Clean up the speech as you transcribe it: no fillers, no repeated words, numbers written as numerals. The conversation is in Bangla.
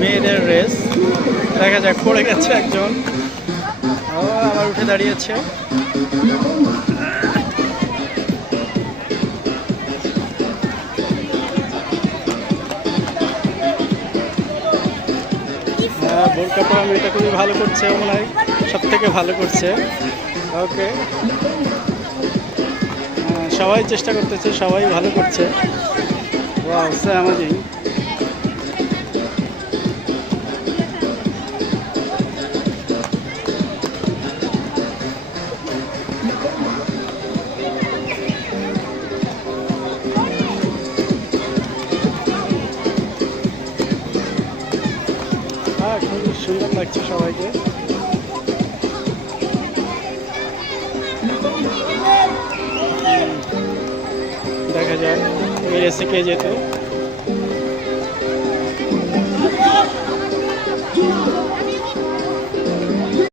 মেয়েদের রেস। দেখা যাক, পড়ে গেছে একজন, ও আবার উঠে দাঁড়িয়েছে। হ্যাঁ, বোরকা পরা মেয়েটা খুবই ভালো করছে, মনে হয় সব থেকে ভালো করছে। ওকে, সবাই চেষ্টা করতেছে, সবাই ভালো করছে। Wow, so amazing. হ্যাঁ, খুবই সুন্দর লাগছে সবাইকে। দেখা যাক এই রেসে কে যেতে।